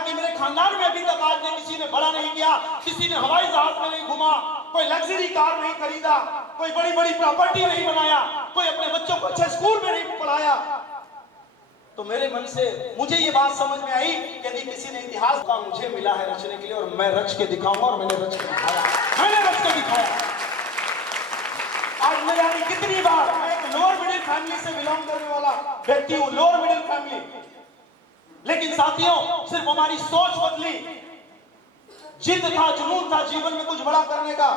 कि मेरे खानदान में अभी तक आज ने किसी ने बड़ा नहीं किया, किसी ने हवाई जहाज में नहीं घुमा, कोई लग्जरी कार नहीं खरीदा, कोई बड़ी बड़ी प्रॉपर्टी नहीं बनाया, कोई अपने बच्चों को अच्छे स्कूल में नहीं पढ़ाया। तो मेरे मन से मुझे ये बात समझ में आई कि यदि किसी ने इतिहास का मुझे मिला है रचने के लिए और मैं रच के दिखाऊंगा, और मैंने रच के दिखाया, मैंने रच के दिखाया। आज न जाने कितनी बार, मैं एक लोअर मिडिल फैमिली से बिलोंग करने वाला व्यक्ति हूं, लोअर मिडिल फैमिली, लेकिन साथियों सिर्फ हमारी सोच बदली, जिद था, जुनून था जीवन में कुछ बड़ा करने का।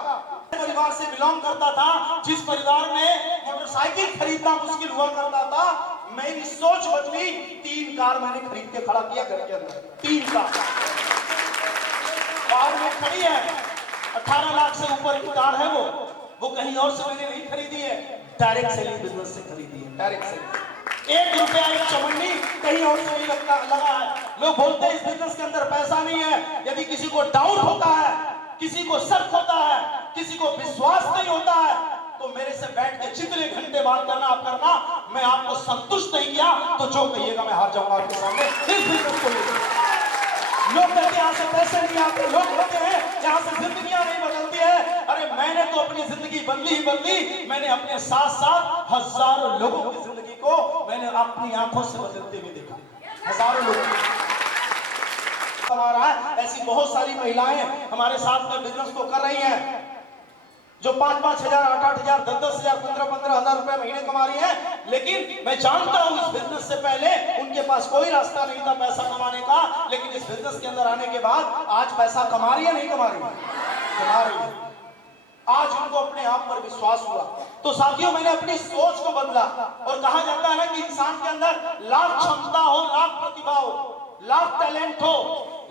परिवार से बिलोंग करता था जिस परिवार में मोटरसाइकिल खरीदना मुश्किल हुआ करता था, मेरी सोच बदली, 3 कार मैंने खरीद के खड़ा किया घर के अंदर, 3 कार बाहर में खड़ी है, 18 लाख से ऊपर की कार है वो कहीं और से मैंने नहीं खरीदी है, डायरेक्ट सेलिंग बिजनेस से खरीदी है, डायरेक्ट सेलिंग। 1 रुपया एक चमड़ी कहीं और से नहीं लगा है। लोग बोलते हैं इस बिजनेस के अंदर पैसा नहीं है। यदि किसी को डाउट होता है, किसी को शक होता है, किसी को विश्वास नहीं होता है, तो मेरे से बैठ के जितने घंटे बात करना आप करना, मैं आपको संतुष्ट नहीं किया तो जो कहिएगा मैं हार जाऊंगा आपके सामने इस बिजनेस को लेकर। लोग कहते हैं यहाँ से पैसे नहीं आते, लोग कहते हैं यहाँ से जिंदगियां नहीं बदलती है। अरे मैंने तो अपनी जिंदगी बदली ही बदली, मैंने अपने साथ साथ हजारों लोगों की जिंदगी को मैंने अपनी आंखों से बदलते हुए देखा, हजारों लोग कमा रहा है। ऐसी बहुत सारी महिलाएं हमारे साथ में बिजनेस को कर रही हैं, जो 5-5 हजार, 8-8 हजार, 10-10 हजार, 15-15 हजार रुपए महीने कमा रही है। लेकिन मैं जानता हूं इस बिजनेस से पहले उनके पास कोई रास्ता नहीं था पैसा कमाने का, लेकिन इस बिजनेस के अंदर आने के बाद आज पैसा कमा रही है, नहीं कमा रही है, कमा रही है। आज उनको अपने आप पर विश्वास हुआ। तो साथियों मैंने अपनी सोच को बदला, और कहा जाता है ना कि इंसान के अंदर लाख क्षमता हो, लाख प्रतिभा हो, लाख टैलेंट हो,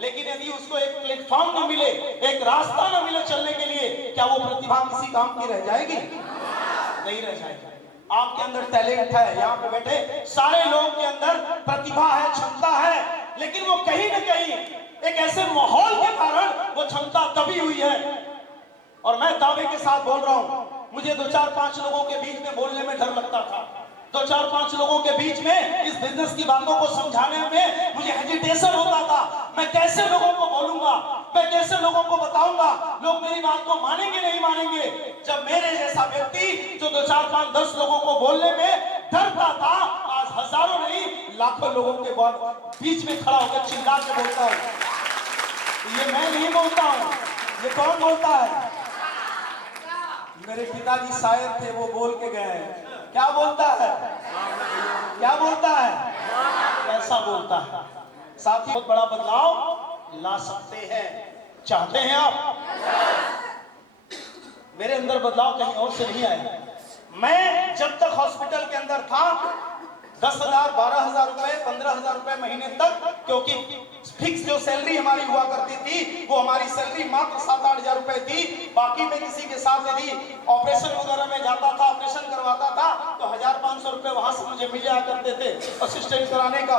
लेकिन यदि उसको एक प्लेटफॉर्म न मिले, एक रास्ता न मिले चलने के लिए, क्या वो प्रतिभा किसी काम की रह जाएगी? नहीं रह जाएगी। आपके अंदर टैलेंट है, यहाँ पे बैठे सारे लोगों के अंदर प्रतिभा है, क्षमता है, लेकिन वो कहीं न कहीं एक ऐसे माहौल के कारण वो क्षमता दबी हुई है। और मैं दावे के साथ बोल रहा हूं, मुझे 2-4-5 लोगों के बीच में बोलने में डर लगता था, 2-4-5 लोगों के बीच में इस बिजनेस की बातों को समझाने में मुझे हेजिटेशन होता था। मैं कैसे लोगों को बोलूंगा, मैं कैसे लोगों को बताऊंगा, लोग मेरी बात को मानेंगे नहीं मानेंगे। जब मेरे जैसा व्यक्ति जो 2-4-5-10 लोगों को बोलने में डरता था, आज हजारों नहीं लाखों लोगों के बीच में खड़ा होकर चिल्ला के बोलता हूं। ये मैं नहीं बोलता हूं, ये कौन बोलता है? मेरे पिताजी शायर थे, वो बोल के गए। क्या बोलता है? क्या बोलता है? ऐसा बोलता है। साथी बहुत बड़ा बदलाव ला सकते हैं, चाहते हैं आप? मेरे अंदर बदलाव कहीं और से नहीं आया। मैं जब तक हॉस्पिटल के अंदर था 10,000, 12,000 रुपए, 15,000 रुपए महीने तक, क्योंकि फिक्स जो सैलरी हमारी हुआ करती थी वो हमारी सैलरी मात्र 7-8 हजार रुपए थी। बाकी में किसी के साथ यदि ऑपरेशन वगैरह में जाता था, ऑपरेशन करवाता था, तो 1,500 रुपए वहां से मुझे मिल जाया करते थे असिस्टेंट कराने का।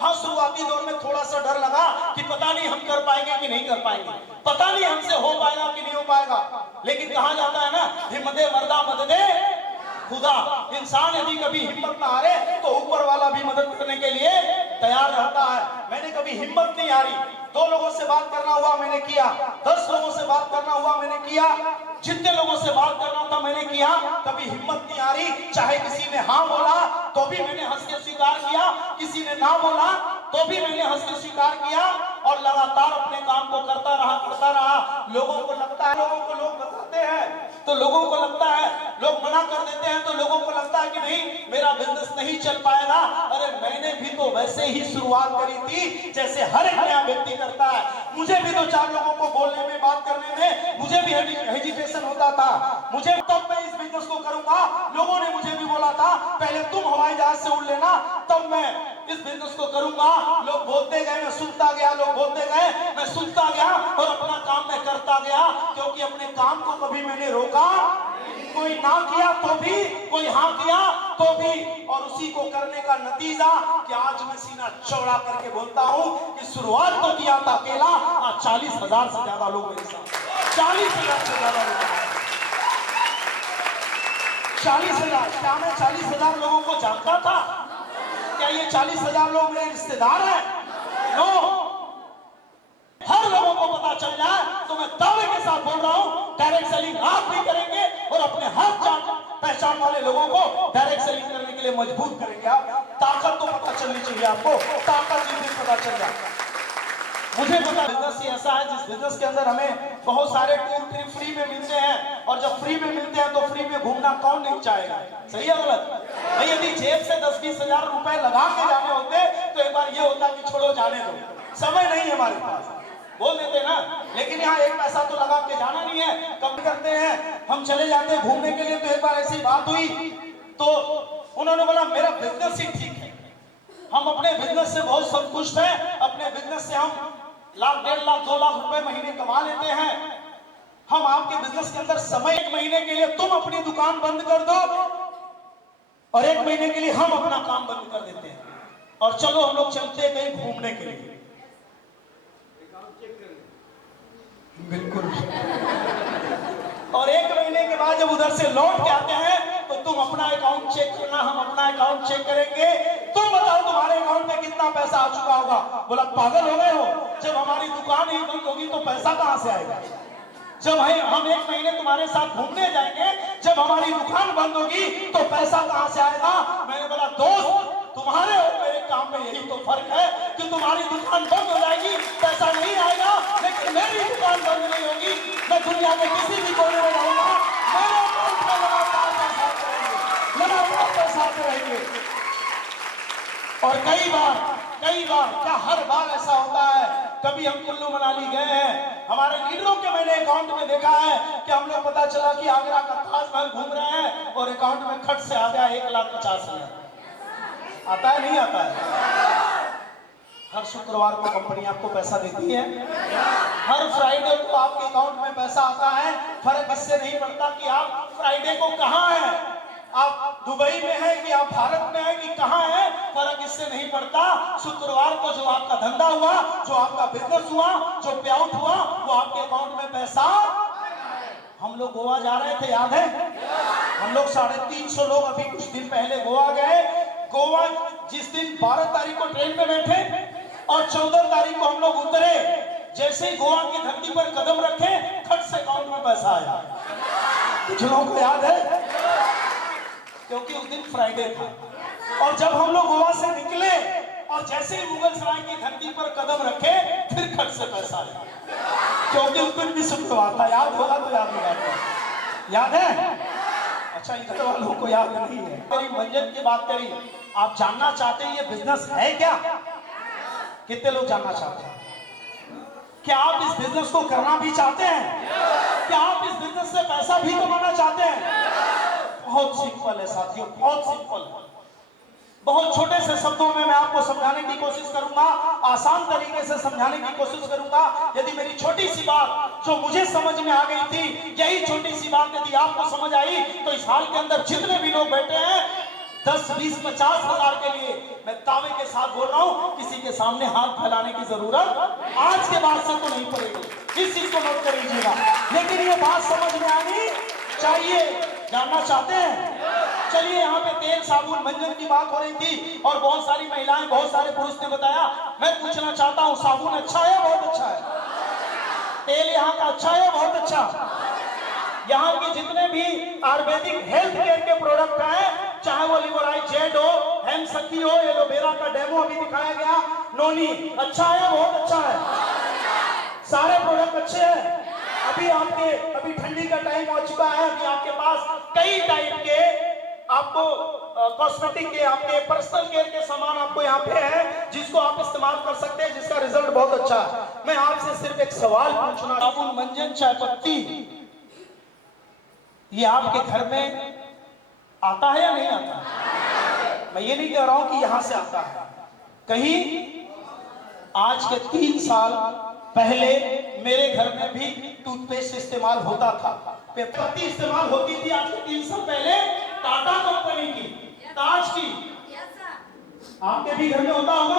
हाँ, शुरुआती दौर में थोड़ा सा डर लगा कि पता नहीं हम कर पाएंगे कि नहीं कर पाएंगे, पता नहीं हमसे हो पाएगा कि नहीं हो पाएगा। लेकिन कहा जाता है ना, हिम्मते मर्दा मददे खुदा। इंसान यदि कभी हिम्मत ना हारे तो ऊपर वाला भी मदद करने के लिए तैयार रहता है। मैंने कभी हिम्मत नहीं हारी, 2 लोगों से बात करना हुआ मैंने किया, 10 लोगों से बात करना हुआ मैंने किया, जितने लोगों से बात करना था मैंने किया। कभी हिम्मत नहीं हारी, चाहे किसी ने हाँ बोला तो भी मैंने हंस के स्वीकार किया, किसी ने ना बोला तो भी मैंने हंस के स्वीकार किया, और लगातार अपने काम को करता रहा। लोगों को लगता है, लोगों को लोग बताते हैं तो लोगों को लगता है, लोग मना कर देते हैं तो लोगों को लगता है कि नहीं मेरा बिजनेस नहीं चल पाएगा। अरे मैंने भी तो वैसे ही शुरुआत करी थी जैसे हर एक नया व्यक्ति करता है। मुझे भी 2-4 लोगों को बोलने में, बात करने में मुझे भी हेजिटेशन होता था। मुझे तब मैं इस बिजनेस को करूंगा, लोगों ने मुझे भी बोला था पहले तुम हवाई जहाज से उड़ लेना तब मैं इस बिजनेस को करूंगा। लोग बोलते गए, मैं सुनता गया, लोग बोलते गए, मैं सुनता गया, और अपना काम मैं करता गया, क्योंकि अपने काम को कभी मैंने रोका, कोई ना किया तो भी, कोई हाँ किया तो भी, और उसी को करने का नतीजा कि आज मैं सीना चौड़ा करके बोलता हूं कि शुरुआत तो किया था अकेला, आज 40,000 से ज्यादा लोग मेरे साथ, 40,000 से ज्यादा लोग, 40,000। क्या मैं 40,000 लोगों को जानता था? क्या ये 40,000 लोग मेरे रिश्तेदार हैं? नो, हर लोगों को पता चल जाए तो मैं दावे के साथ बोल रहा हूं डायरेक्ट सेलिंग आप भी करेंगे और अपने हर जान पहचान वाले लोगों को डायरेक्ट सेलिंग करने के लिए मजबूर करेंगे। आप ताकत तो पता चलनी चाहिए, आपको ताकत जिस दिन पता चल जाए। मुझे पता बिजनेस ही ऐसा है जिस बिजनेस के अंदर हमें बहुत सारे टूर ट्रिप फ्री में मिलते हैं, और जब फ्री में मिलते हैं तो फ्री में घूमना कौन नहीं चाहेगा? सही है गलत? भाई यदि जेब से 10-20 हजार रुपए लगा के जाने होते तो एक बार ये होता कि छोड़ो जाने दो, समय नहीं है हमारे पास, बोल देते ना। लेकिन यहाँ एक पैसा तो लगा के जाना नहीं है, कम करते हैं, हम चले जाते हैं घूमने के लिए। तो एक बार ऐसी बात हुई तो उन्होंने बोला मेरा बिजनेस ही ठीक है, हम अपने बिजनेस से बहुत संतुष्ट हैं, अपने बिजनेस से हम लाख 1.5 लाख 2 लाख रुपए महीने कमा लेते हैं। हम आपके बिजनेस के अंदर समय 1 महीने के लिए तुम अपनी दुकान बंद कर दो और 1 महीने के लिए हम अपना काम बंद कर देते हैं, और चलो हम लोग चलते हैं कहीं घूमने के लिए। बिल्कुल। और 1 महीने के बाद जब उधर से लौट के आते हैं तो तुम अपना अकाउंट चेक करना, हम अपना अकाउंट चेक करेंगे, तुम बताओ तुम्हारे अकाउंट में कितना पैसा आ चुका होगा। बोला पागल हो गए हो, जब हमारी दुकान ही बंद होगी तो पैसा कहां से आएगा? जब हम 1 महीने तुम्हारे साथ घूमने जाएंगे, जब हमारी दुकान बंद होगी तो पैसा कहां से आएगा? मैंने बोला दोस्त तुम्हारे और मेरे काम में यही तो फर्क है कि तुम्हारी दुकान बंद हो जाएगी, पैसा नहीं आएगा, लेकिन मेरी दुकान बंद नहीं होगी। मैं दुनिया में किसी भी कोने में रहूंगा, मेरे अकाउंट में लगातार पैसा आते रहेंगे। और कई बार क्या हर बार ऐसा होता है? कभी हम कुल्लू मनाली गए हैं, हमारे लीडरों के मैंने अकाउंट में देखा है कि हम लोग पता चला कि आगरा का ताजमहल घूम रहे हैं और अकाउंट में खट से आ गया 1,50,000। आता है नहीं आता है? हर शुक्रवार को कंपनी आपको पैसा देती है, हर फ्राइडे को आपके अकाउंट में पैसा आता है। फर्क इससे नहीं पड़ता कि आप फ्राइडे को कहां हैं, आप दुबई में हैं कि आप भारत में हैं कि कहां हैं, फर्क इससे नहीं पड़ता। शुक्रवार को जो आपका धंधा हुआ, जो आपका बिजनेस हुआ, जो पे आउट हुआ, वो आपके अकाउंट में पैसा। हम लोग गोवा जा रहे थे, याद है? हम लोग 350 लोग अभी कुछ दिन पहले गोवा गए। गोवा जिस दिन 12 तारीख को ट्रेन में बैठे और 14 तारीख को हम लोग उतरे, जैसे ही गोवा की धरती पर कदम रखे खट से अकाउंट में पैसा आया। कुछ लोगों को याद है क्योंकि उस दिन फ्राइडे था। और जब हम लोग गोवा से निकले और जैसे ही मुगल सराय की धरती पर कदम रखे फिर खट से पैसा आया, क्योंकि उस दिन भी शुक्रवार था। याद होगा तो याद होगा, याद है? अच्छा इधर वालों को याद नहीं है। मेरी मंजन की बात करी, आप जानना चाहते हैं ये बिजनेस है क्या? कितने लोग जानना चाहते हैं? क्या आप इस बिजनेस को करना भी चाहते हैं? क्या आप इस बिजनेस से पैसा भी कमाना चाहते हैं? बहुत सिंपल है साथियों, बहुत सिंपल है। बहुत छोटे से शब्दों में मैं आपको समझाने की कोशिश करूंगा, आसान तरीके से समझाने की कोशिश करूंगा। यदि मेरी छोटी सी बात जो मुझे समझ में आ गई थी, यही छोटी सी बात यदि आपको समझ आई तो इस हाल के अंदर जितने भी लोग बैठे हैं 10, 20, 50 हजार के लिए मैं दावे के साथ बोल रहा हूं, किसी के सामने हाथ फैलाने की जरूरत आज के बाद से तो नहीं पड़ेगी। इस चीज को नोट कर लीजिएगा। लेकिन ये बात समझ में आनी चाहिए। जानना चाहते हैं? चलिए, यहाँ पे तेल साबुन मंजन की बात हो रही थी और बहुत सारी महिलाएं, बहुत सारे पुरुष ने बताया। मैं पूछना चाहता हूँ, साबुन अच्छा है? बहुत अच्छा है। तेल यहाँ का अच्छा है? बहुत अच्छा। यहाँ के जितने भी आयुर्वेदिक हेल्थ केयर के प्रोडक्ट हैं, चाहे वो लिवराइट जेड हो, हेम सखी हो, एलोवेरा का डेमो अभी दिखाया गया, नोनी, अच्छा है? बहुत अच्छा है। सारे प्रोडक्ट अच्छे हैं। अभी ठंडी का टाइम हो चुका है, अभी आपके पास कई टाइप के आपको कॉस्मेटिक के, आपके पर्सनल केयर के सामान आपको यहाँ पे है जिसको आप इस्तेमाल कर सकते हैं, जिसका रिजल्ट बहुत अच्छा है। मैं आपसे सिर्फ एक सवाल पूछना, साबुन, मंजन, चाय पत्ती, ये आपके घर में आता है या नहीं आता? मैं ये नहीं कह रहा हूं कि यहां से आता है, कहीं आज के 3 साल पहले मेरे घर में भी टूथपेस्ट इस्तेमाल होता था, पत्ती इस्तेमाल होती थी। आज के 3 साल पहले टाटा कंपनी की, ताज की। आपके भी घर में होता होगा?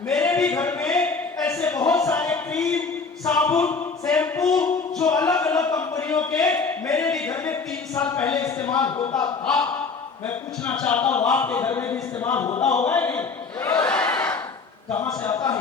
मेरे भी घर में ऐसे बहुत सारे क्रीम, साबुन, शैम्पू जो अलग अलग कंपनियों के मेरे भी घर में 3 साल पहले इस्तेमाल होता था। मैं पूछना चाहता हूँ, आपके घर में भी इस्तेमाल होता होगा या नहीं? कहां से आता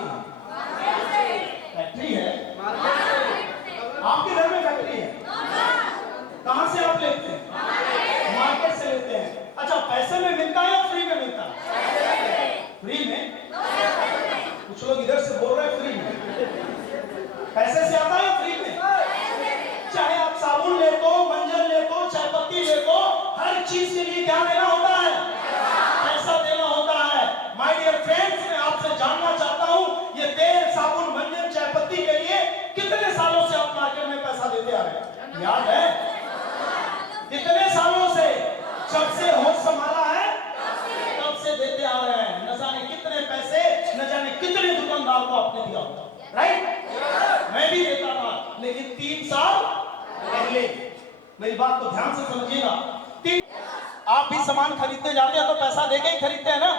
बात को ध्यान से समझिएगा। आप भी सामान खरीदने जाते हैं तो पैसा देके ही खरीदते हैं ना,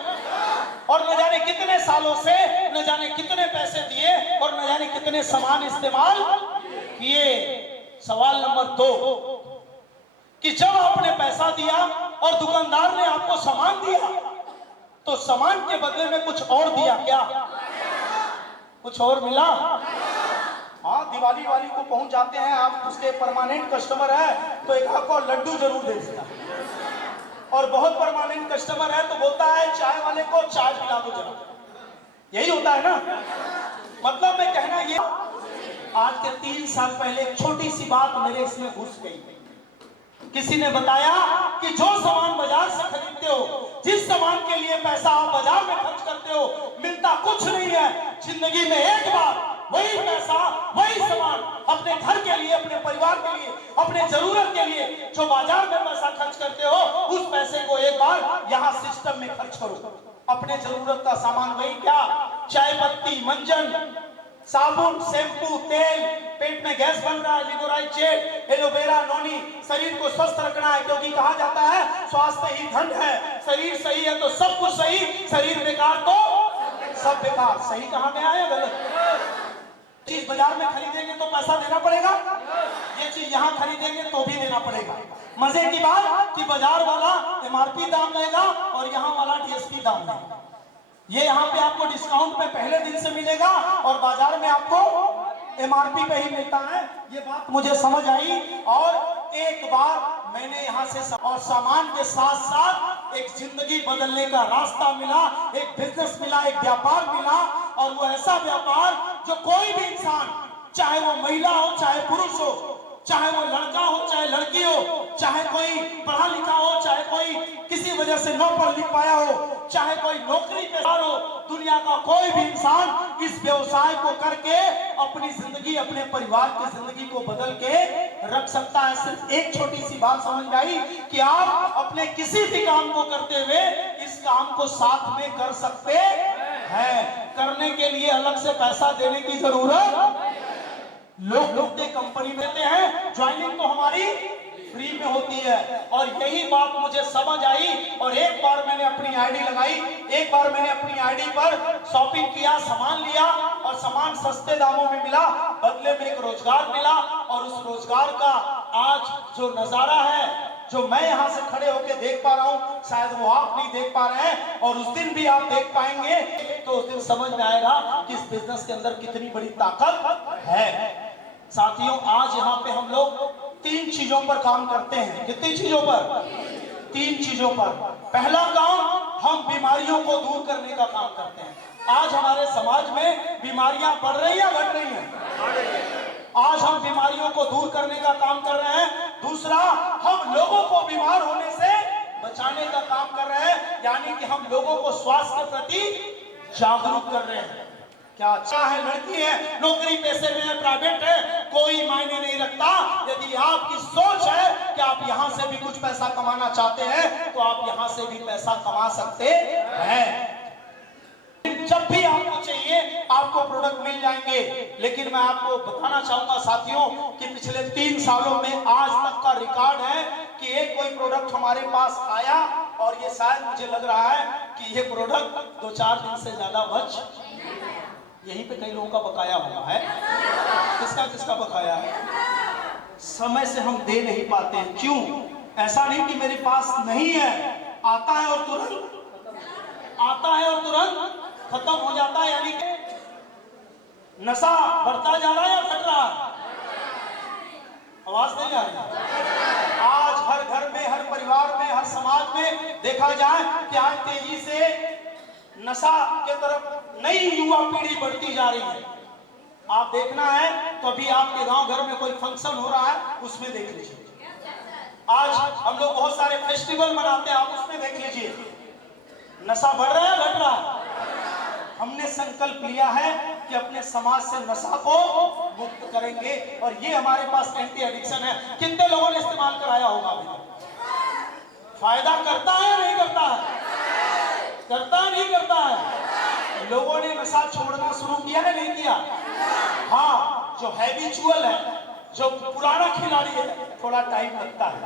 और न जाने कितने सालों से न जाने कितने पैसे दिए और न जाने कितने सामान इस्तेमाल किए। सवाल नंबर 2 कि जब आपने पैसा दिया और दुकानदार ने आपको सामान दिया तो सामान के बदले में कुछ और दिया क्या? कुछ और मिला? हाँ, दिवाली वाली को पहुंच जाते हैं आप, उसके परमानेंट कस्टमर है तो एक आपको लड्डू जरूर दे देता, और बहुत परमानेंट कस्टमर है तो बोलता है चाय वाले को चाय पिला दो जरा। यही होता है ना। मतलब मैं कहना ये, आज के 3 साल पहले एक छोटी सी बात मेरे इसमें घुस गई। किसी ने बताया कि जो सामान बाजार से खरीदते हो, जिस सामान के लिए पैसा आप बाजार में खर्च करते हो, मिलता कुछ नहीं है। जिंदगी में एक बार वही पैसा, वही सामान अपने घर के लिए, अपने परिवार के लिए, अपने जरूरत के लिए जो बाजार में पैसा खर्च करते हो, उस पैसे को एक बार यहाँ सिस्टम में खर्च करो। अपने जरूरत का सामान वही क्या, चाय पत्ती, मंजन, साबुन, शैम्पू, तेल, पेट में गैस बन रहा है, लिवोराइड जेल, एलोवेरा, नोनी, शरीर को स्वस्थ रखना है, क्योंकि कहा जाता है स्वास्थ्य ही धन है। शरीर सही है तो सब कुछ सही, शरीर बेकार तो सब बेकार। सही कहाँ गया है, गलत? चीज बाजार में खरीदेंगे तो पैसा देना पड़ेगा, ये चीज यहाँ खरीदेंगे तो भी देना पड़ेगा। मजे की बात कि बाजार वाला MRP दाम लेगा और यहाँ वाला DSP दाम लेगा। ये यहाँ पे आपको डिस्काउंट में पहले दिन से मिलेगा और बाजार में आपको MRP पे ही मिलता है। ये बात मुझे समझ आई, और एक बार मैंने यहाँ से और सामान के साथ साथ एक जिंदगी बदलने का रास्ता मिला, एक बिजनेस मिला, एक व्यापार मिला, और वो ऐसा व्यापार जो कोई भी इंसान, चाहे वो महिला हो चाहे पुरुष हो, चाहे वो लड़का हो चाहे लड़की हो, चाहे कोई पढ़ा लिखा हो चाहे कोई किसी वजह से न पढ़ लिख पाया हो, चाहे कोई नौकरी पेशा हो, दुनिया का कोई भी इंसान इस व्यवसाय को करके अपनी जिंदगी, अपने परिवार की जिंदगी को बदल के रख सकता है। सिर्फ एक छोटी सी बात समझ आई कि आप अपने किसी भी काम को करते हुए इस काम को साथ में कर सकते हैं। करने के लिए अलग से पैसा देने की जरूरत, लोग कंपनी में देते हैं, ज्वाइनिंग तो हमारी फ्री में होती है। और यही बात मुझे समझ आई, और एक बार मैंने अपनी आईडी लगाई, एक बार मैंने अपनी आईडी पर शॉपिंग किया, सामान लिया, और सामान सस्ते दामों में मिला, बदले में एक रोजगार मिला। और उस रोजगार का आज जो नजारा है, जो मैं यहाँ से खड़े होकर देख पा रहा हूँ, शायद वो आप नहीं देख पा रहे हैं, और उस दिन भी आप देख पाएंगे तो उस दिन समझ में आएगा कि इस बिजनेस के अंदर कितनी बड़ी ताकत है। साथियों, आज यहाँ पे हम लोग 3 चीजों पर काम करते हैं। कितनी चीजों पर? 3 चीजों पर। पहला काम, हम बीमारियों को दूर करने का काम करते हैं। आज हमारे समाज में बीमारियां बढ़ रही हैं, घट रही हैं? आज हम बीमारियों को दूर करने का काम कर रहे हैं। दूसरा, हम लोगों को बीमार होने से बचाने का काम कर रहे हैं, यानी कि हम लोगों को स्वास्थ्य के प्रति जागरूक कर रहे हैं। क्या अच्छा है, लड़की है, नौकरी पैसे में है, प्राइवेट है, कोई मायने नहीं रखता। यदि आपकी सोच है कि आप यहाँ से भी कुछ पैसा कमाना चाहते हैं तो आप यहाँ से भी पैसा कमा सकते हैं। जब भी आपको चाहिए आपको प्रोडक्ट मिल जाएंगे। लेकिन मैं आपको बताना चाहूंगा साथियों कि पिछले 3 सालों में आज तक का रिकॉर्ड है कि एक कोई प्रोडक्ट हमारे पास आया, और ये शायद मुझे लग रहा है कि ये प्रोडक्ट 2-4 दिन से ज्यादा बच, यहीं पे कई लोगों का बकाया हुआ है। किसका किसका बकाया है? समय से हम दे नहीं पाते। क्यों? ऐसा नहीं कि मेरे पास नहीं है, आता है और तुरंत खत्म हो जाता है। यानी कि नशा बढ़ता जा रहा है या घट रहा है? आवाज नहीं आ रही। आज हर घर में, हर परिवार में, हर समाज में देखा जाए कि आज तेजी से नशा के तरफ नई युवा पीढ़ी बढ़ती जा रही है। आप देखना है तो अभी आपके गांव घर में कोई फंक्शन हो रहा है, उसमें देख लीजिए। आज हम लोग बहुत सारे फेस्टिवल मनाते हैं, आप उसमें देख लीजिए। नशा बढ़ रहा है, घट रहा है? हमने संकल्प लिया है कि अपने समाज से नशा को मुक्त करेंगे, और ये हमारे पास एंटी एडिक्शन है। कितने लोगों ने इस्तेमाल कराया होगा? अभी फायदा करता है या नहीं करता है? करता नहीं करता है? लोगों ने नशा छोड़ना शुरू किया है, नहीं किया? हाँ, जो हैबिचुअल है, जो पुराना खिलाड़ी है, थोड़ा टाइम लगता है।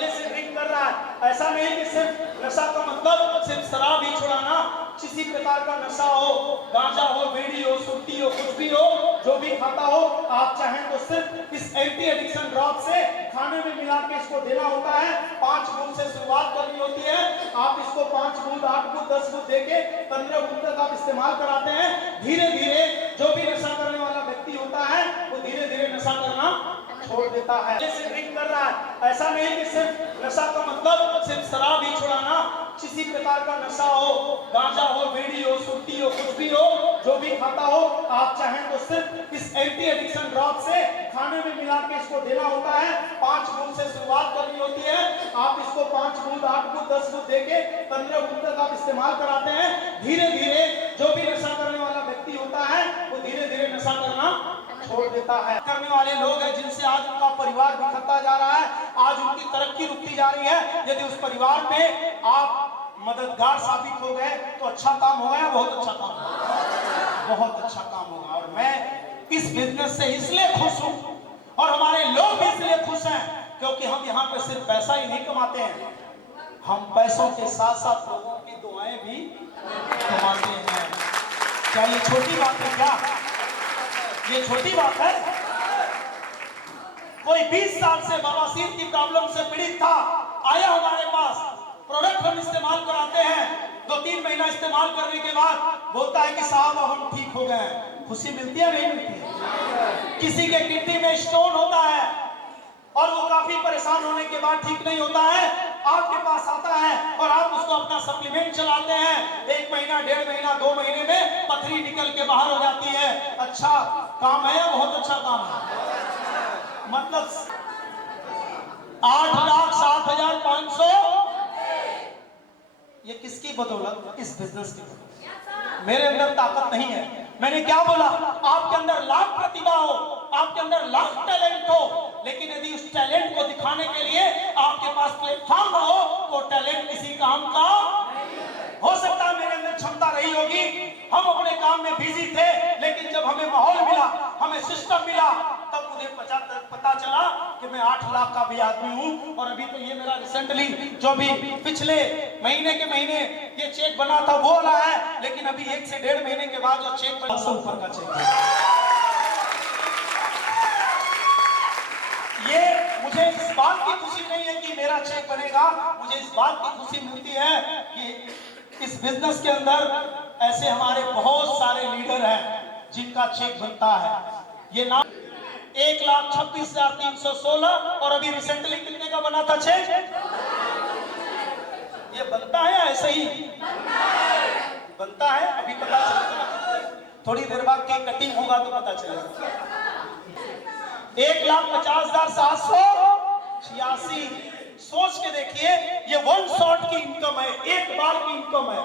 से ड्रिंक कर रहा है, ऐसा नहीं कि सिर्फ नशा का मतलब सिर्फ शराब ही छुड़ाना, किसी प्रकार का नशा हो, गांजा हो, बीड़ी हो, सुट्टी हो, कुछ भी हो, जो भी खाता हो, आप चाहें तो सिर्फ इस एंटी एडिक्शन ड्रॉप से खाने में मिला के इसको देना होता है। 5 बूंद से शुरुआत करनी होती है। आप इसको 5 बूंद, 8 बूंद, 10 बूंद देके 15 बूंद तक आप इस्तेमाल कराते हैं। धीरे धीरे जो भी नशा करने वाला व्यक्ति होता है वो धीरे धीरे नशा करना छोड़ देता है। से ड्रिंक कर रहा है, ऐसा नहीं कि सिर्फ नशा का मतलब सिर्फ शराब ही छुड़ाना, किसी प्रकार का नशा हो, गांजा हो, बीड़ी हो, सुट्टी हो, कुछ भी हो, जो भी खाता हो, आप चाहें तो सिर्फ इस एंटी एडिक्शन ड्रॉप से खाने में मिला के इसको देना होता है। 5 बूंद से शुरुआत करनी होती है। आप इसको 5 बूंद, 8 बूंद, 10 बूंद देके 15 बूंद तक आप इस्तेमाल कराते हैं। धीरे धीरे जो भी नशा करने वाला व्यक्ति होता है वो धीरे धीरे नशा करना छोड़ देता है। करने वाले लोग हैं जिनसे आज उनका परिवार बिखरता जा रहा है, आज उनकी तरक्की रुकती जा रही है। यदि उस परिवार में आप मददगार साबित हो गए तो अच्छा काम हो गया, बहुत अच्छा काम होगा, बहुत अच्छा काम होगा। और मैं इस बिजनेस से इसलिए खुश हूं और हमारे लोग भी इसलिए खुश हैं क्योंकि हम यहाँ पे सिर्फ पैसा ही नहीं कमाते हैं, हम पैसों के साथ साथ लोगों की दुआएं भी कमाते हैं। क्या ये छोटी बात है? क्या ये छोटी बात है? कोई 20 साल से बवासीर की प्रॉब्लम से पीड़ित था, आया हमारे पास, प्रोडक्ट हम इस्तेमाल कराते हैं, 2-3 महीना इस्तेमाल करने के बाद बोलता है कि साहब अब हम ठीक हो गए। खुशी मिलती है नहीं मिलती है? किसी के किडनी में स्टोन होता है और वो काफी परेशान होने के बाद ठीक नहीं होता है, आपके पास आता है और आप उसको अपना सप्लीमेंट चलाते हैं। 1 महीना, 1.5 महीना, 2 महीने में पथरी निकल के बाहर हो जाती है। अच्छा काम है या बहुत अच्छा काम है? मतलब 8,07,500 ये किसकी बदौलत? इस बिजनेस की बदौलत। मेरे अंदर ताकत नहीं है। मैंने क्या बोला? आपके अंदर लाख प्रतिभा हो, आपके अंदर लाख टैलेंट हो, लेकिन यदि उस टैलेंट को दिखाने के लिए आपके पास प्लेटफॉर्म हो तो टैलेंट किसी काम का हो सकता है। मेरे अंदर क्षमता रही होगी, हम अपने काम में बिजी थे, लेकिन जब हमें माहौल मिला, हमें सिस्टम मिला, तब मुझे पता चला कि मैं 8 लाख का भी आदमी हूं। और अभी तो ये मेरा रिसेंटली जो भी पिछले महीने के महीने ये चेक बना था वो वाला है, लेकिन अभी 1 से 1.5 महीने के बाद जो चेक बना 100 ऊपर का चेक है। ये मुझे इस बात की खुशी नहीं है कि मेरा चेक बनेगा, मुझे इस बात की खुशी मिलती है कि इस बिजनेस के अंदर ऐसे हमारे बहुत सारे लीडर हैं जिनका चेक बनता है। ये नाम 1,26,316 और अभी रिसेंटली कितने का बना था चेक? ये बनता है या ऐसे ही बनता है? अभी पता चलेगा, थोड़ी देर बाद केक कटिंग होगा तो पता चलेगा। 1,50,786। सोच के देखिए, ये 1 शॉट की इनकम है, एक बार की इनकम है।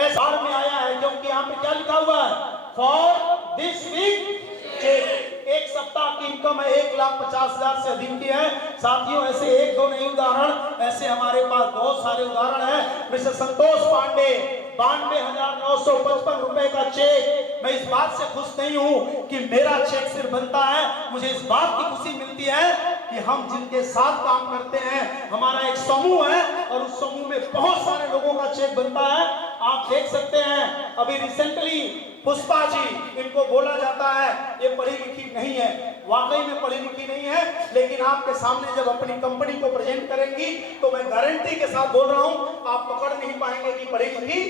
इस बार में आया है क्योंकि यहाँ पे क्या लिखा हुआ है? For this week check. एक सप्ताह की इनकम है 1,50,000 से अधिक की है। साथियों ऐसे 1-2 नहीं उदाहरण, ऐसे हमारे पास बहुत सारे उदाहरण हैं। मिस्टर संतोष पांडे 92,955 रुपए का चेक। मैं इस बात से खुश नहीं हूं कि मेरा चेक सिर्फ बनता है, मुझे इस बात की खुशी मिलती है कि हम जिनके साथ काम करते हैं, हमारा एक समूह है और उस समूह में बहुत सारे लोगों का चेक बनता है। आप देख सकते हैं अभी रिसेंटली पुष्पा जी, इनको बोला जाता है ये पढ़ी लिखी नहीं है, वाकई में पढ़ी लिखी नहीं है, लेकिन आपके सामने जब अपनी कंपनी को प्रेजेंट करेंगी तो मैं गारंटी के साथ बोल रहा हूं, आप पकड़ नहीं पाएंगे कि पढ़ी लिखी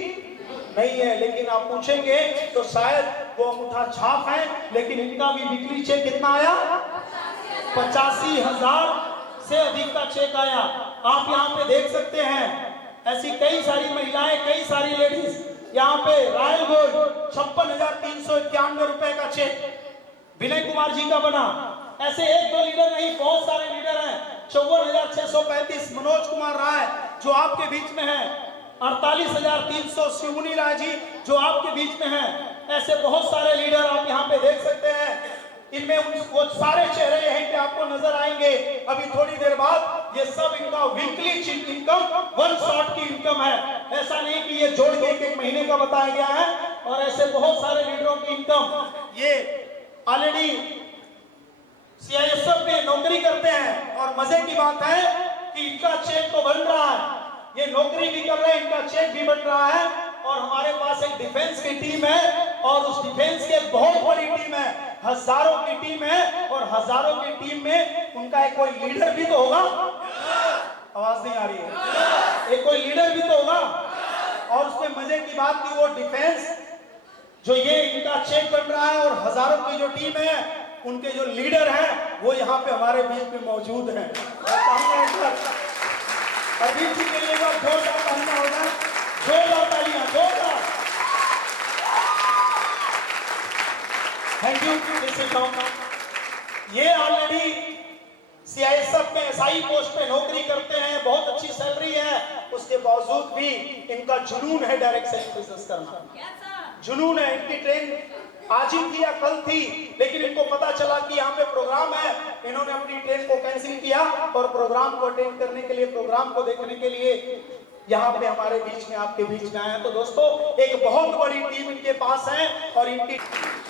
नहीं है। लेकिन आप पूछेंगे तो शायद वो अंगूठा छाप है, लेकिन इनका भी वीकली चेक कितना आया? 85,000 से अधिक का चेक आया। आप यहाँ पे देख सकते हैं ऐसी कई सारी महिलाएं, कई सारी लेडीज। यहाँ पे रॉयल गोल्ड 56,391 रुपए का चेक विनय कुमार जी का बना। ऐसे 1-2 लीडर नहीं, बहुत सारे लीडर हैं। 54,635 मनोज कुमार राय जो आपके बीच में है। 48,300 शिवनी राय जी जो आपके बीच में है। ऐसे बहुत सारे लीडर आप यहाँ पे देख सकते हैं। इनमें वो सारे चेहरे यहीं पे आपको नजर आएंगे। अभी थोड़ी देर बाद ये सब इनका वीकली इनकम 1 शॉट की इनकम है। ऐसा नहीं कि ये जोड़ के एक महीने का बताया गया है। और ऐसे बहुत सारे लीडरों की इनकम ये ऑलरेडी सीआईएसएफ में नौकरी करते हैं और मजे की बात है कि इनका चेक तो बन रहा है, ये नौकरी भी कर रहे हैं, इनका चेक भी बन रहा है। और हमारे पास एक डिफेंस की टीम है और उस डिफेंस की एक बहुत बड़ी टीम है, हजारों की टीम है और हजारों की टीम में उनका एक कोई लीडर भी तो होगा। आवाज नहीं आ रही है, एक कोई लीडर भी तो होगा। और उसमें मजे की बात की वो डिफेंस जो ये इनका चेक बन रहा है और हजारों की जो टीम है उनके जो लीडर हैं वो यहाँ पे हमारे बीच में मौजूद हैं। अजीत जी के लिए जोरदार तालियां हो जाए, जोरदार तालियां, जोरदार। Thank you. ये ऑलरेडी सीआईएसएफ में एसआई पोस्ट पे नौकरी करते हैं, बहुत अच्छी सैलरी है, उसके बावजूद भी इनका जुनून है डायरेक्ट सेलिंग बिजनेस करना। जुनून है, इनकी ट्रेन आज ही थी या कल थी, लेकिन इनको पता चला कि यहाँ पे प्रोग्राम है, इन्होंने अपनी ट्रेन को कैंसिल किया और प्रोग्राम को अटेंड करने के लिए, प्रोग्राम को देखने के लिए यहाँ पे हमारे बीच में, आपके बीच में आए। तो दोस्तों एक बहुत बड़ी टीम इनके पास है और इनकी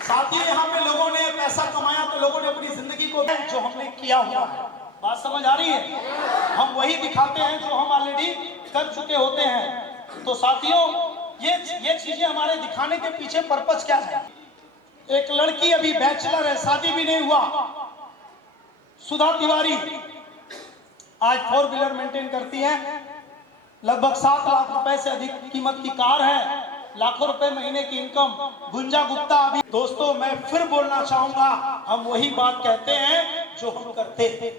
साथियों यहाँ पे लोगों ने पैसा कमाया तो लोगों ने अपनी जिंदगी को जो हमने किया हुआ है, बात समझ आ रही है, हम वही दिखाते हैं जो हम ऑलरेडी कर चुके होते हैं। तो साथियों ये चीजें हमारे दिखाने के पीछे पर्पस क्या है। एक लड़की अभी बैचलर है, शादी भी नहीं हुआ, सुधा तिवारी, आज 4 व्हीलर मेंटेन करती है, लगभग 7 लाख रुपए से अधिक कीमत की कार है, लाखों रुपए महीने की इनकम। गुंजा गुप्ता अभी, दोस्तों मैं फिर बोलना चाहूंगा, हम वही बात कहते हैं जो हम करते हैं।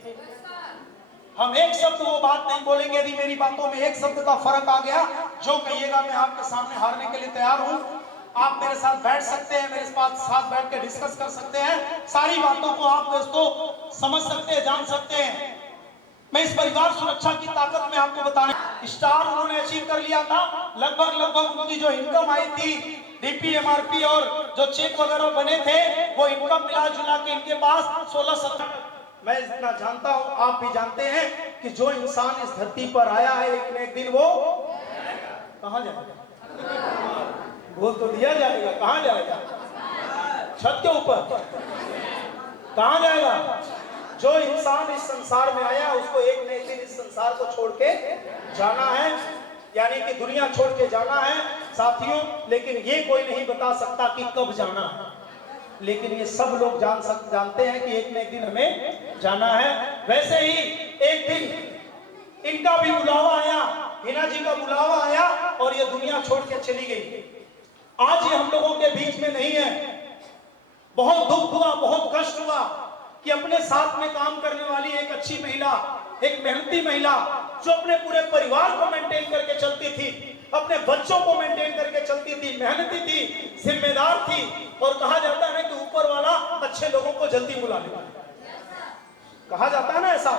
हम एक शब्द वो बात नहीं बोलेंगे, यदि मेरी बातों में एक शब्द का फर्क आ गया, जो कहिएगा मैं आपके सामने हारने के लिए तैयार हूं। आप मेरे साथ बैठ सकते हैं, मेरे साथ बैठ के डिस्कस कर सकते हैं, सारी बातों को आप दोस्तों समझ सकते हैं, जान सकते हैं। मैं इस परिवार सुरक्षा की ताकत में आपको बताने, स्टार उन्होंने अचीव कर लिया था, लगभग उनकी जो इनकम आई थी, डीपी, एमआरपी और जो चेक वगैरह बने थे, वो इनकम मिला जुला के इनके पास 16-17। मैं इतना जानता हूं, आप भी जानते हैं कि जो इंसान इस धरती पर आया है एक न एक दिन वो कहां जाएगा, बोल तो दिया जाएगा, कहां जाएगा, छत के ऊपर, कहां जाएगा। जो इंसान इस संसार में आया उसको एक न एक दिन इस संसार को छोड़ के जाना है, यानी कि दुनिया छोड़ के जाना है साथियों। लेकिन ये कोई नहीं बता सकता कि कब जाना है, लेकिन ये सब लोग जानते हैं कि एक न एक दिन हमें जाना है। वैसे ही एक दिन इनका भी बुलावा आया, हिना जी का बुलावा आया और ये दुनिया छोड़ के चली गई। आज ये हम लोगों के बीच में नहीं है। बहुत दुख हुआ, बहुत कष्ट हुआ कि अपने साथ में काम करने वाली एक अच्छी महिला, एक मेहनती महिला, जो अपने पूरे परिवार को मेंटेन करके चलती थी, अपने बच्चों को मेंटेन करके चलती थी, मेहनती थी, जिम्मेदार थी, और कहा जाता है कि ऊपर वाला अच्छे लोगों को जल्दी बुला लेता है, कहा जाता है ना ऐसा।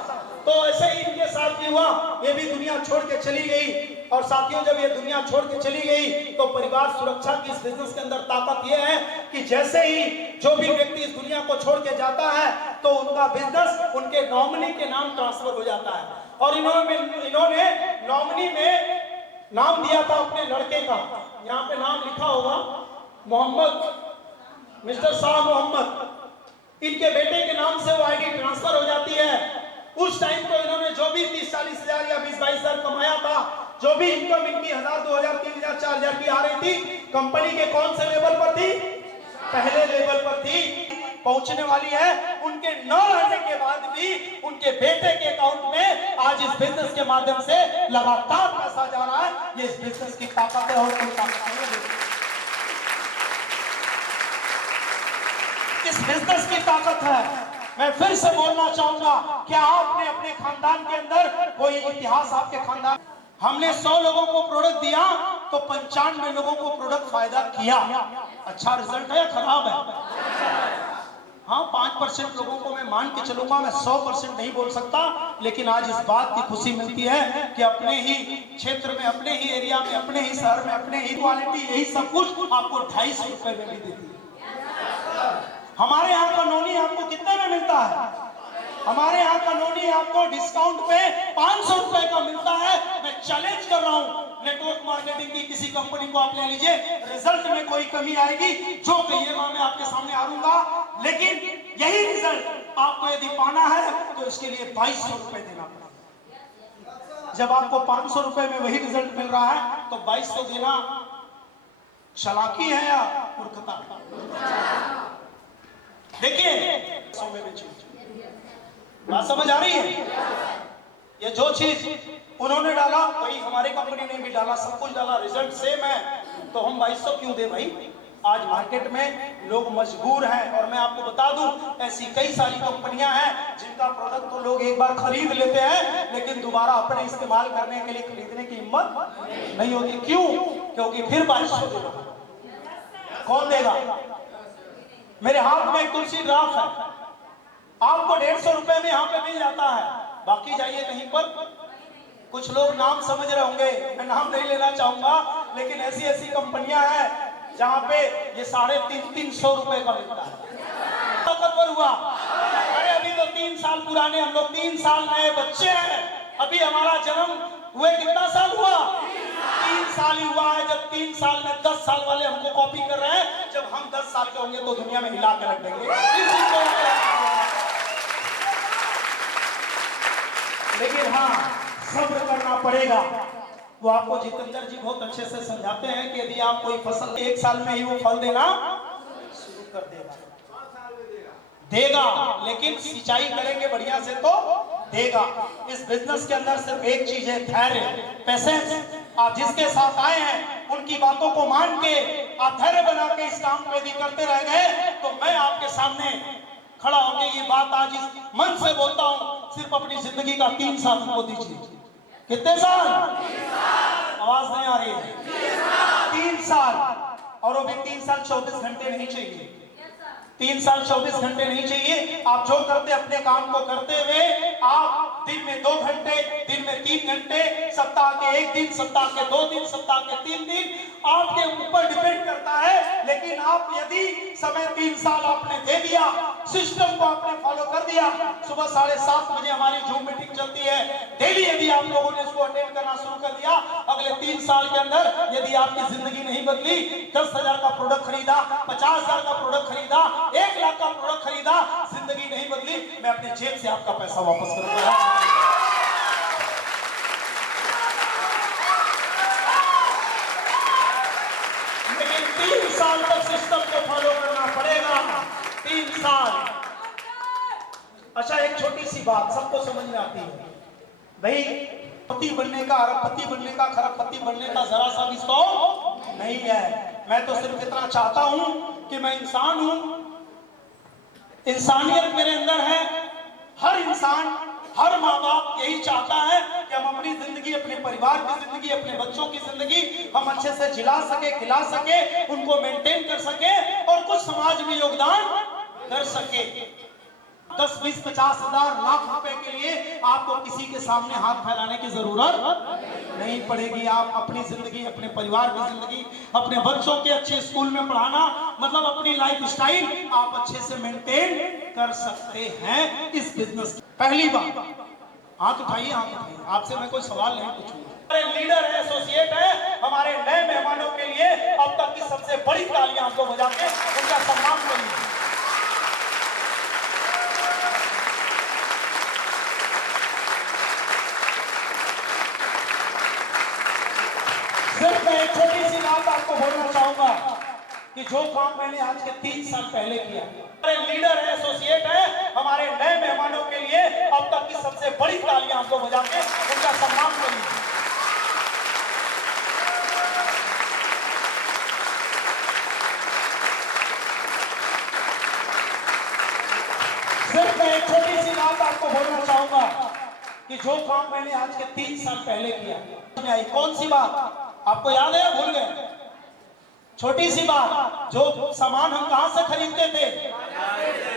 तो ऐसे ही इनके साथ भी हुआ, ये भी दुनिया छोड़ के चली गई। और साथियों जब ये दुनिया छोड़ के चली गई तो परिवार सुरक्षा की इस बिजनेस के अंदर ताकत ये है कि जैसे ही जो भी व्यक्ति इस दुनिया को छोड़ के जाता है तो उनका बिजनेस उनके नॉमिनी के नाम ट्रांसफर हो जाता है। और इन्होंने नॉमिनी में नाम दिया था अपने लड़के का, यहाँ पे नाम लिखा होगा मोहम्मद, मिस्टर शाह मोहम्मद। इनके बेटे के नाम से वो आईडी ट्रांसफर हो जाती है। उस टाइम तो इन्होंने जो भी 30-40 हजार या 20-22 हजार कमाया था, जो भी इनकम इनकी 1000, 2000, 3000, 4000 की आ रही थी, कंपनी के कौन से लेवल पर थी, पहले लेवल पर थी, पहुंचने वाली है। उनके 9 रहने के बाद भी उनके बेटे के अकाउंट में आज इस बिजनेस के माध्यम से लगातार पैसा जा रहा है। ये इस बिजनेस की ताकत है और कोई ताकत नहीं है। इस बिजनेस की ताकत है। मैं फिर से बोलना चाहूंगा, क्या आपने अपने खानदान के अंदर कोई इतिहास, आपके खानदान, हमने 100 लोगों को प्रोडक्ट दिया तो 95 लोगों को प्रोडक्ट फायदा किया। अच्छा रिजल्ट है या खराब है? हाँ, 5% लोगों को मैं मान के चलूंगा, मैं 100% नहीं बोल सकता, लेकिन आज इस बात की खुशी मिलती है कि अपने ही क्षेत्र में, अपने ही एरिया में, अपने ही शहर में, अपने ही क्वालिटी, यही सब कुछ आपको 250 रुपए में भी देती है। हमारे यहाँ का नोनी आपको कितने में मिलता है? हमारे यहाँ का नोनी आपको डिस्काउंट पे 500 रुपए का मिलता है। मैं चैलेंज कर रहा हूँ नेटवर्क मार्केटिंग की किसी कंपनी को, आप ले लीजिए, रिजल्ट में कोई कमी आएगी, जो कहिएगा मैं आपके सामने आऊंगा। लेकिन यही रिजल्ट आपको यदि पाना है तो इसके लिए 2200 रुपए देना पड़ेगा। जब आपको 500 रुपए में वही रिजल्ट मिल रहा है तो 2200 देना चालाकी है या मूर्खता? देखिए, बात समझ आ रही है? ये जो चीज उन्होंने डाला वही हमारे कंपनी ने भी डाला, सब कुछ डाला, रिजल्ट सेम है, तो हम 2200 क्यों दे भाई? आज मार्केट में लोग मजबूर हैं। और मैं आपको बता दूं, ऐसी कई सारी कंपनियां हैं जिनका प्रोडक्ट तो लोग एक बार खरीद लेते हैं लेकिन दोबारा अपने इस्तेमाल करने के लिए खरीदने की हिम्मत नहीं होती। क्यों? क्योंकि फिर 2200 देगा, कौन देगा? मेरे हाथ में एक तुलसी ड्राफ्ट है, आपको 150 रुपए में यहाँ पे मिल जाता है, बाकी जाइए कहीं पर। कुछ लोग नाम समझ रहे होंगे, मैं नाम नहीं लेना चाहूंगा, लेकिन ऐसी ऐसी कंपनियां हैं जहां पे ये 350 रुपए का मिलता है। ताकतवर हुआ, अरे अभी तो 3 साल पुराने, हम लोग 3 साल नए बच्चे हैं। अभी हमारा जन्म हुए कितना साल हुआ? 3 साल ही हुआ है। जब 3 साल में 10 साल वाले हमको कॉपी कर रहे हैं, जब हम 10 साल के होंगे तो दुनिया में हिला के रख देंगे। लेकिन हाँ, सब्र करना पड़ेगा। वो आपको जितेंद्र जी बहुत अच्छे से समझाते हैं कि यदि आप कोई फसल 1 साल में ही वो फल देना शुरू कर देगा, लेकिन सिंचाई करेंगे बढ़िया से तो देगा। इस बिजनेस के अंदर सिर्फ एक चीज है, धैर्य, पेशेंस। आप जिसके साथ आए हैं उनकी बातों को मान के आप धैर्य बना के इस काम को यदि करते रह गए तो मैं आपके सामने खड़ा होकर ये बात आज इस मन से बोलता हूं, सिर्फ अपनी जिंदगी का 3 साल को दीजिए। कितने साल? आवाज नहीं आ रही है। 3 साल, और वो भी 3 साल 24 घंटे नहीं चाहिए। 3 साल 24 घंटे नहीं चाहिए। आप जो करते अपने काम को करते हुए आप दिन में 2 घंटे, दिन में 3 घंटे, सप्ताह के 1 दिन, सप्ताह के 2 दिन, सप्ताह के 3 दिन, आपके ऊपर डिपेंड करता है। लेकिन आप यदि समय 3 साल आपने दे दिया, सिस्टम को आपने फॉलो कर दिया, सुबह 7:30 बजे हमारी जूम मीटिंग चलती है डेली, यदि आप लोगों ने इसको अटेंड करना शुरू कर दिया, अगले 3 साल के अंदर यदि आपकी जिंदगी नहीं बदली, 10,000 का प्रोडक्ट खरीदा, 50,000 का प्रोडक्ट खरीदा, 1 लाख का प्रोडक्ट खरीदा, जिंदगी नहीं बदली, मैं अपने जेब से आपका पैसा वापस करूंगा। लेकिन 3 साल तक सिस्टम को फॉलो करना पड़ेगा। 3 साल। अच्छा, एक छोटी सी बात सबको समझ में आती है भाई, पति बनने का, अरबपति बनने का, खरबपति बनने का जरा सा भी शौक नहीं है। मैं तो सिर्फ इतना चाहता हूं कि मैं इंसान हूं, इंसानियत मेरे अंदर है। हर इंसान, हर माँ बाप यही चाहता है कि हम अपनी जिंदगी, अपने परिवार की जिंदगी, अपने बच्चों की जिंदगी हम अच्छे से जिला सके, खिला सके, उनको मेंटेन कर सके और कुछ समाज में योगदान कर सके। 10, 20, 50 हजार, लाख रुपए के लिए आपको किसी के सामने हाथ फैलाने की जरूरत नहीं पड़ेगी। आप अपनी जिंदगी, अपने परिवार की जिंदगी, अपने बच्चों के अच्छे स्कूल में पढ़ाना, मतलब अपनी लाइफ स्टाइल आप अच्छे से मेंटेन कर सकते हैं इस बिजनेस। पहली बात, हाथ उठाइए, हाथ उठाइए, आपसे मैं कोई सवाल नहीं पूछूंगा। हमारे लीडर है, एसोसिएट है, हमारे नए मेहमानों के लिए अब तक की सबसे बड़ी तालियां आपको बजा के उनका सम्मान करिए। सिर्फ मैं एक छोटी सी बात आपको बोलना चाहूंगा कि जो काम मैंने आज के 3 साल पहले किया, हमारे लीडर है, एसोसिएट है, हमारे नए मेहमानों के लिए अब तक की सबसे बड़ी तालियां आपको बजा के उनका सम्मान करिए। सिर्फ मैं एक छोटी सी बात आपको बोलना चाहूंगा कि जो काम मैंने आज के 3 साल पहले किया, कौन सी बात आपको याद है या भूल गए? छोटी सी बात, जो सामान हम कहां से खरीदते थे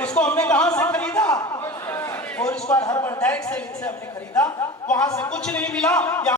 उसको हमने कहां से खरीदा? और इस बार हर्बल डायरेक्ट सेलिंग से हमने खरीदा, वहां से कुछ नहीं मिला।